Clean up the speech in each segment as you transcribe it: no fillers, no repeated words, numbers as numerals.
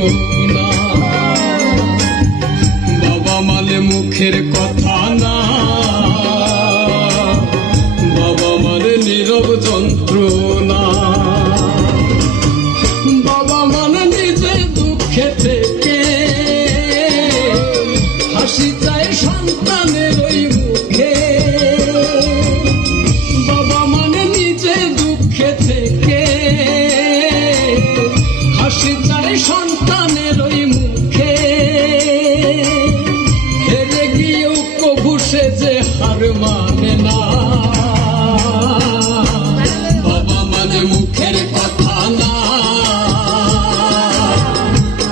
যন্ত্রণা। বাবা মানে মুখের কথা না, বাবা মানে নীরব যন্ত্রণা। বাবা মানে নিজে দুঃখে থেকে হাসি চায় সন্তানের ওই মুখে। বাবা মানে নিজে দুঃখে থেকে হাসি চায় সন্তানের ওই মুখে। হেরে গিয়েও কবু সে যে হার মানে না। বাবা মানে মুখের কথা না,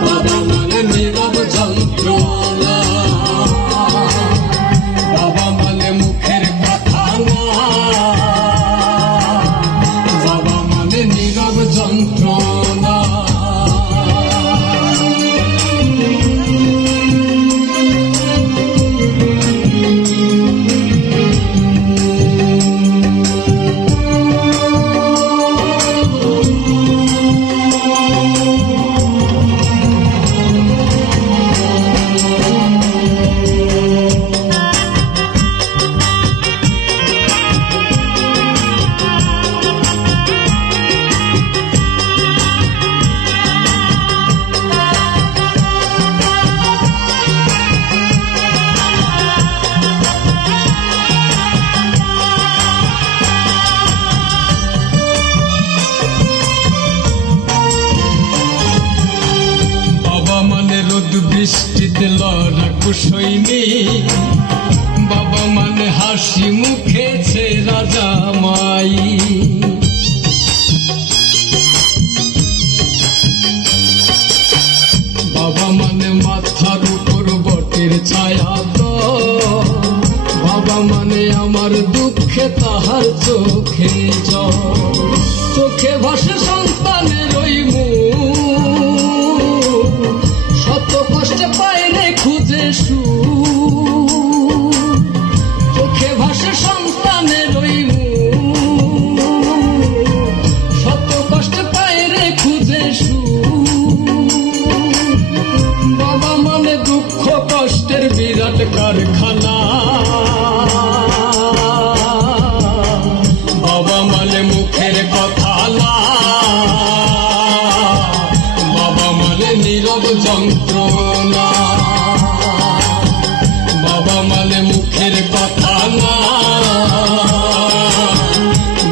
বাবা মানে নীরব যন্ত্রণা। বাবা মানে মুখের কথা না, বাবা মানে নীরব যন্ত্রণা। বৃষ্টিতে লড়া কুশৈনি, বাবা মানে হাসি মুখে ছেঁড়া জামাই। বাবা মানে মাথার উপর বটের ছায়া তো, বাবা মানে আমার দুঃখে তাহার চোখে জল। চোখে ভাসে সন্তানের ওই মুখ, শত কষ্টে পাইলে খুঁজে সুখ। চোখে ভাসে সন্তানের ওই মুখ, শত কষ্টে পাইলে খুঁজে সুখ। বাবা মানে দুঃখ কষ্টের বিরাট কারখানা। বাবা মানে মুখের কথা না, বাবা মানে নীরব যন্ত্রণা। বাবা মানে মুখের কথা না,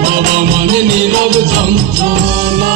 বাবা মানে নীরব যন্ত্রণা।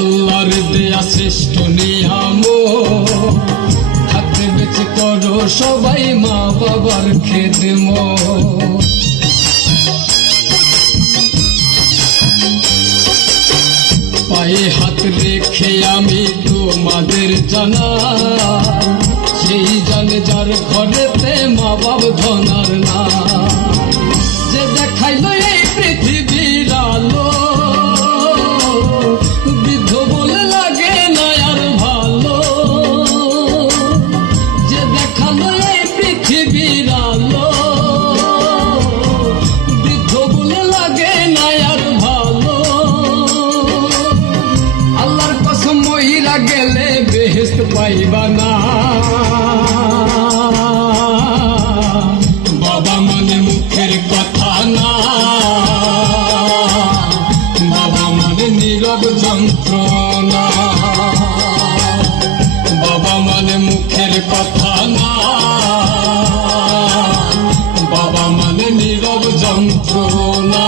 আল্লাহর দেয়া শ্রেষ্ঠ নিয়াম, হাতে বেঁচে করো সবাই মা বাবার খেদমত। পায়ে হাত রেখে আমি তোমাদের জানাই, সেই জানে যার ঘরেতে মা বাপ ধনার না। যে দেখাইলো এই পৃথিবীর আলো, বৃদ্ধ বলে লাগে না আর ভালো। যে দেখালো এই পৃথিবীর আলো, বৃদ্ধ বলে লাগে না আর ভালো। আল্লাহর কসম মহিলা গেলে বেহেশত পাইবা না। বাবা মানে মুখের কথা না, বাবা মানে নীরব যন্ত্রণা। বাবা মানে মুখের কথা না, বাবা মানে নীরব যন্ত্রণা।